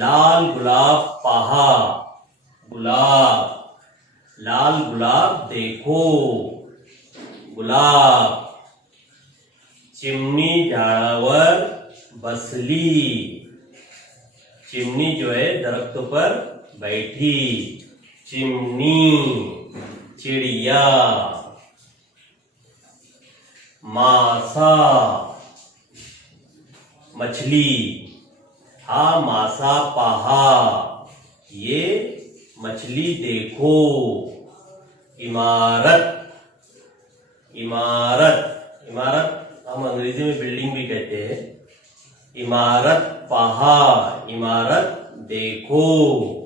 लाल गुलाब पहा, गुलाब. लाल गुलाब देखो, गुलाब. चिमणी झाडावर बसली. चिमनी जो है दरख्त पर बैठी. चिमनी. चिड़िया. मासा, मछली. हा मासा पहा, ये मछली देखो. इमारत. इमारत. इमारत हम अंग्रेजी में बिल्डिंग भी कहते हैं. इमारत पहा, इमारत देखो.